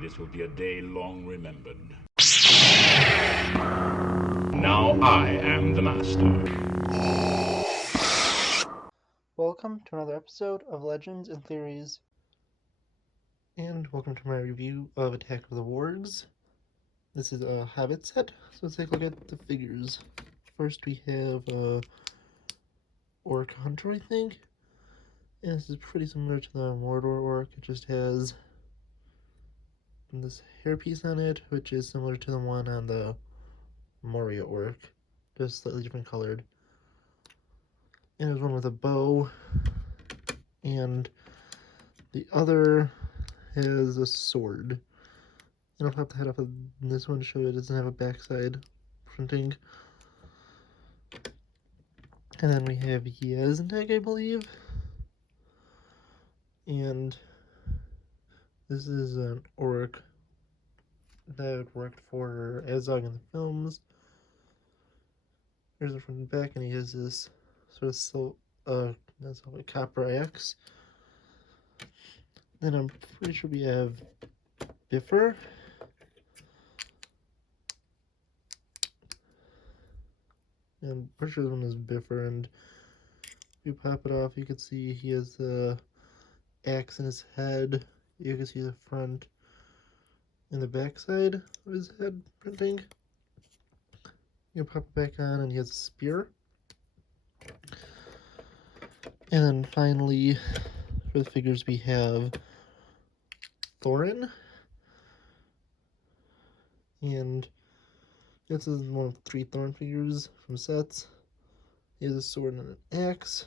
This will be a day long remembered. Now I am the master. Welcome to another episode of Legends and Theories. And welcome to my review of Attack of the Wargs. This is a Hobbit set, so let's take a look at the figures. First we have Orc Hunter, I think. And this is pretty similar to the Mordor Orc. It just has this hairpiece on it, which is similar to the one on the Moria Orc, just slightly different colored. And there's one with a bow, and the other has a sword. And I'll have the head off of this one to show it doesn't have a backside printing. And then we have Yeznek, I believe. And this is an orc that worked for Azog in the films. Here's the front and back, and he has this sort of that's a copper axe. Then I'm pretty sure we have Biffer. And I'm pretty sure this one is Biffer, and if you pop it off, you can see he has the axe in his head. You can see the front and the back side of his head printing. You pop it back on, and he has a spear. And then finally, for the figures, we have Thorin. And this is one of the 3 Thorin figures from sets. He has a sword and an axe.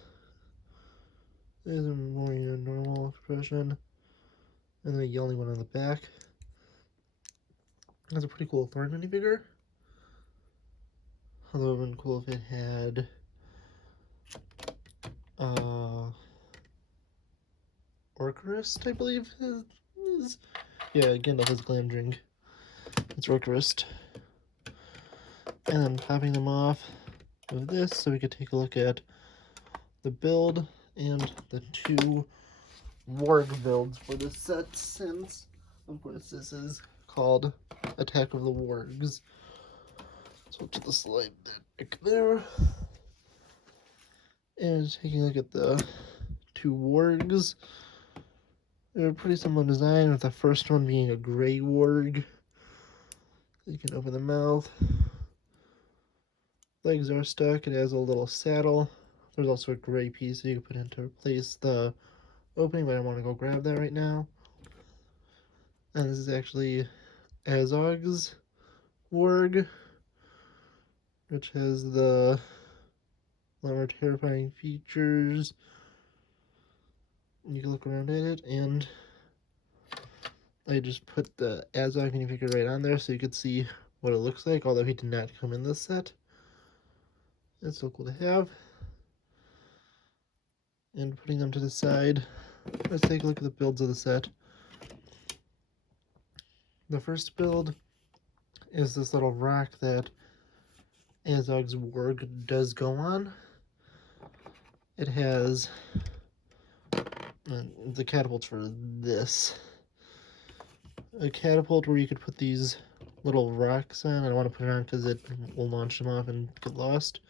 There's a more normal expression. And then a yelling one on the back. That's a pretty cool Thorin minifigure. Although it would have been cool if it had Orcrist, I believe is. Yeah, Gandalf is Glamdring. It's Orcrist. And then popping them off with this so we could take a look at the build and the 2 Warg builds for this set, since of course this is called Attack of the Wargs. So to the slide back there. And taking a look at the 2 Wargs. They're a pretty similar design, with the first one being a gray warg. You can open the mouth. Legs are stuck. It has a little saddle. There's also a gray piece you can put in to replace the opening, but I want to go grab that right now. And this is actually Azog's warg, which has the a lot more terrifying features. You can look around at it, and I just put the Azog minifigure right on there so you could see what it looks like, although he did not come in this set. It's so cool to have. And putting them to the side, let's take a look at the builds of the set. The first build is this little rock that Azog's warg does go on. It has the catapults for this. A catapult where you could put these little rocks on. I don't want to put it on because it will launch them off and get lost.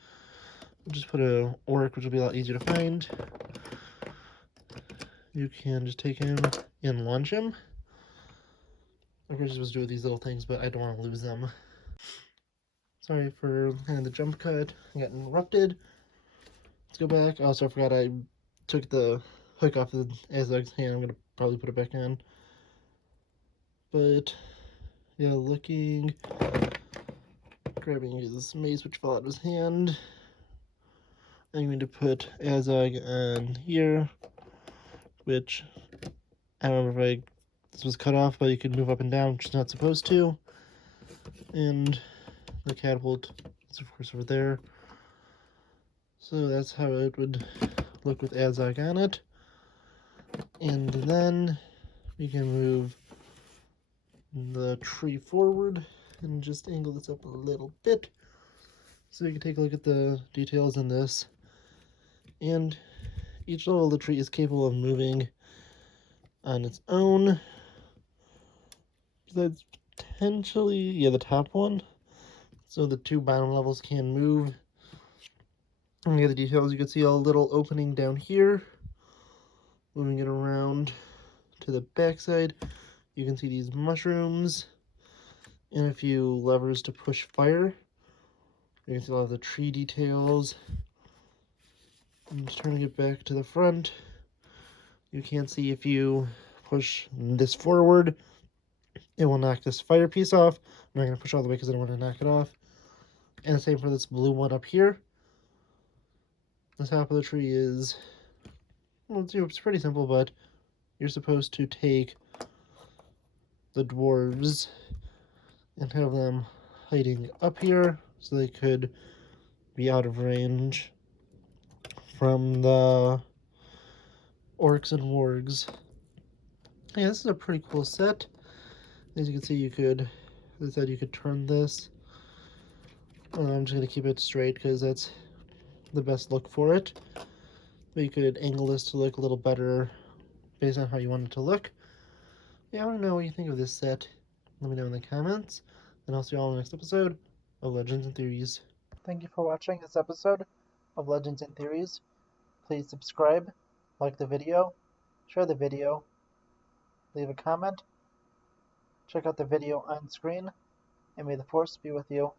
We'll just put a orc, which will be a lot easier to find. You can just take him and launch him. Of course, you're supposed to do these little things, but I don't want to lose them. Sorry for kind of the jump cut. I got interrupted. Let's go back. Also, I forgot I took the hook off of Azog's hand. I'm going to probably put it back on. But, yeah, grabbing his mace, which fell out of his hand. I'm going to put Azog on here, which, I don't remember if this was cut off, but you can move up and down, which is not supposed to. And the catapult is, of course, over there. So that's how it would look with Azog on it. And then we can move the tree forward and just angle this up a little bit so you can take a look at the details in this. And each level of the tree is capable of moving on its own. besides potentially, yeah, the top one. So the two bottom levels can move. And the other details, you can see a little opening down here. Moving it around to the backside, you can see these mushrooms and a few levers to push fire. You can see a lot of the tree details. I'm just turning it back to the front. You can see if you push this forward, it will knock this fire piece off. I'm not going to push all the way because I don't want to knock it off. And the same for this blue one up here. The top of the tree is, well, it's pretty simple, but you're supposed to take the dwarves and have them hiding up here so they could be out of range from the orcs and wargs. Yeah, this is a pretty cool set. As you can see, you could, as I said, you could turn this. I'm just going to keep it straight because that's the best look for it. But you could angle this to look a little better based on how you want it to look. Yeah, I want to know what you think of this set. Let me know in the comments. And I'll see you all in the next episode of Legends and Theories. Thank you for watching this episode of Legends and Theories. Please subscribe, like the video, share the video, leave a comment, check out the video on screen, and may the Force be with you.